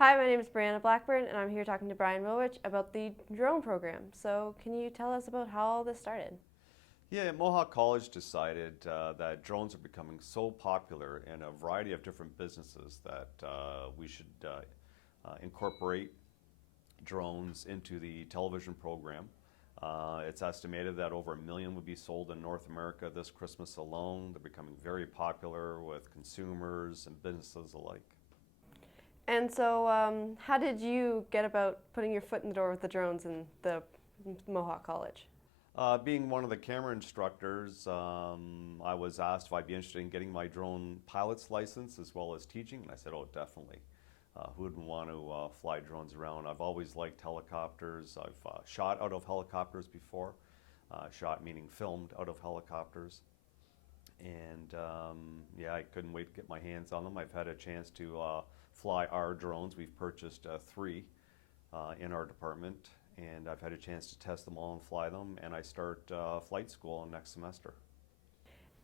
Hi, my name is Brianna Blackburn, and I'm here talking to Brian Wilrich about the drone program. So, can you tell us about how all this started? Yeah, Mohawk College decided that drones are becoming so popular in a variety of different businesses that we should incorporate drones into the television program. It's estimated that over 1 million would be sold in North America this Christmas alone. They're becoming very popular with consumers and businesses alike. And so, how did you get about putting your foot in the door with the drones in the Mohawk College? Being one of the camera instructors, I was asked if I'd be interested in getting my drone pilot's license as well as teaching, and I said, oh, definitely. Who wouldn't want to fly drones around? I've always liked helicopters. I've shot out of helicopters before, shot meaning filmed out of helicopters. And yeah, I couldn't wait to get my hands on them. I've had a chance to fly our drones. We've purchased three in our department, and I've had a chance to test them all and fly them, and I start flight school next semester.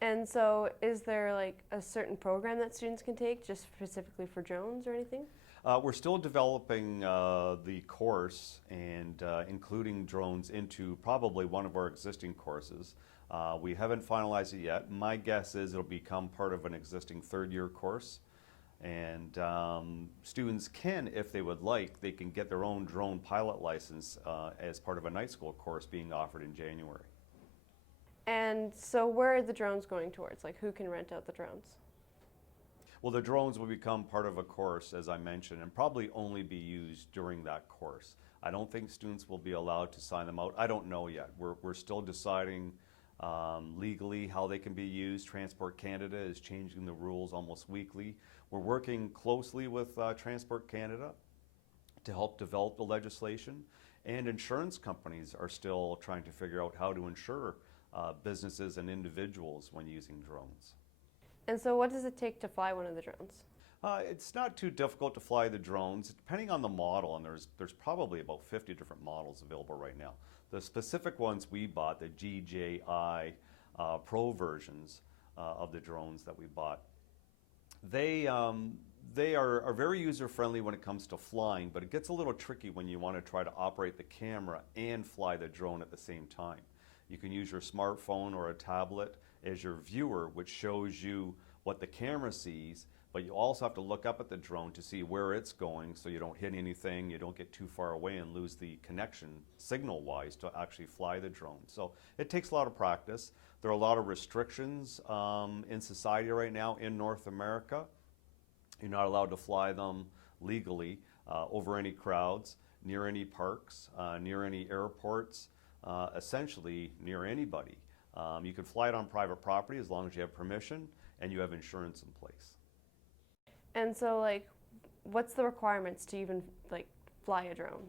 And so, is there like a certain program that students can take just specifically for drones or anything? We're still developing the course and including drones into probably one of our existing courses. We haven't finalized it yet. My guess is it'll become part of an existing third-year course. And students can, if they would like, they can get their own drone pilot license as part of a night school course being offered in January. And so, where are the drones going towards? Like, who can rent out the drones? Well, the drones will become part of a course, as I mentioned, and probably only be used during that course. I don't think students will be allowed to sign them out. I don't know yet. We're still deciding legally how they can be used. Transport Canada is changing the rules almost weekly. We're working closely with Transport Canada to help develop the legislation, and insurance companies are still trying to figure out how to insure businesses and individuals when using drones. And so, what does it take to fly one of the drones? It's not too difficult to fly the drones, depending on the model, and there's probably about 50 different models available right now. The specific ones we bought, the GJI Pro versions of the drones that we bought, they are very user-friendly when it comes to flying, but it gets a little tricky when you want to try to operate the camera and fly the drone at the same time. You can use your smartphone or a tablet as your viewer, which shows you what the camera sees, but you also have to look up at the drone to see where it's going so you don't hit anything, you don't get too far away and lose the connection signal-wise to actually fly the drone. So it takes a lot of practice. There are a lot of restrictions in society right now in North America. You're not allowed to fly them legally over any crowds, near any parks, near any airports, essentially near anybody. You can fly it on private property as long as you have permission and you have insurance in place. And so, like, what's the requirements to even like fly a drone?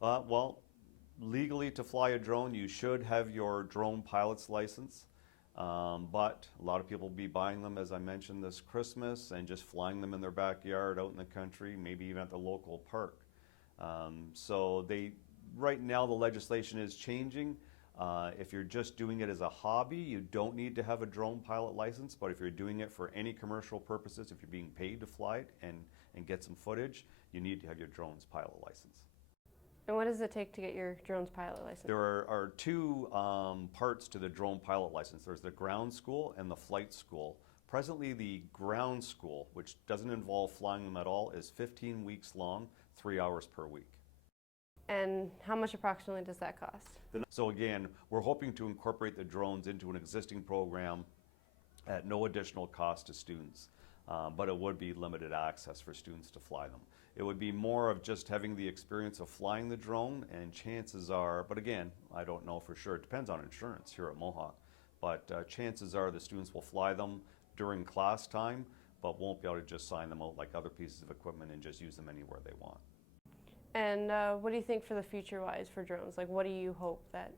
Well, legally to fly a drone, you should have your drone pilot's license. But a lot of people will be buying them, as I mentioned, this Christmas and just flying them in their backyard out in the country, maybe even at the local park. So right now the legislation is changing. If you're just doing it as a hobby, you don't need to have a drone pilot license, but if you're doing it for any commercial purposes, if you're being paid to fly it and get some footage, you need to have your drone's pilot license. And what does it take to get your drone's pilot license? There are two parts to the drone pilot license. There's the ground school and the flight school. Presently, the ground school, which doesn't involve flying them at all, is 15 weeks long, 3 hours per week. And how much approximately does that cost? So again, we're hoping to incorporate the drones into an existing program at no additional cost to students, but it would be limited access for students to fly them. It would be more of just having the experience of flying the drone, and chances are, but again, I don't know for sure, it depends on insurance here at Mohawk, but chances are the students will fly them during class time, but won't be able to just sign them out like other pieces of equipment and just use them anywhere they want. And what do you think for the future-wise for drones? Like, what do you hope that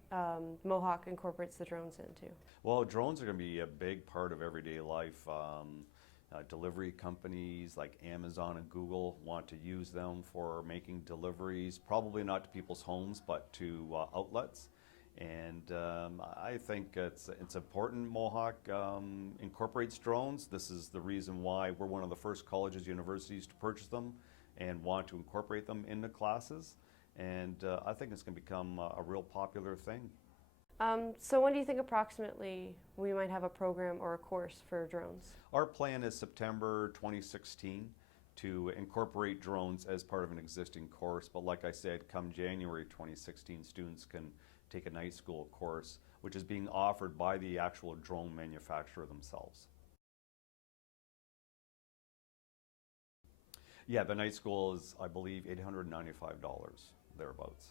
Mohawk incorporates the drones into? Well, drones are going to be a big part of everyday life. Delivery companies like Amazon and Google want to use them for making deliveries, probably not to people's homes, but to outlets. And I think it's important Mohawk incorporates drones. This is the reason why we're one of the first colleges, universities to purchase them. and want to incorporate them into classes. And I think it's going to become a real popular thing. So when do you think approximately we might have a program or a course for drones? Our plan is September 2016 to incorporate drones as part of an existing course. But like I said, come January 2016, students can take a night school course, which is being offered by the actual drone manufacturer themselves. Yeah, the night school is, I believe, $895, thereabouts.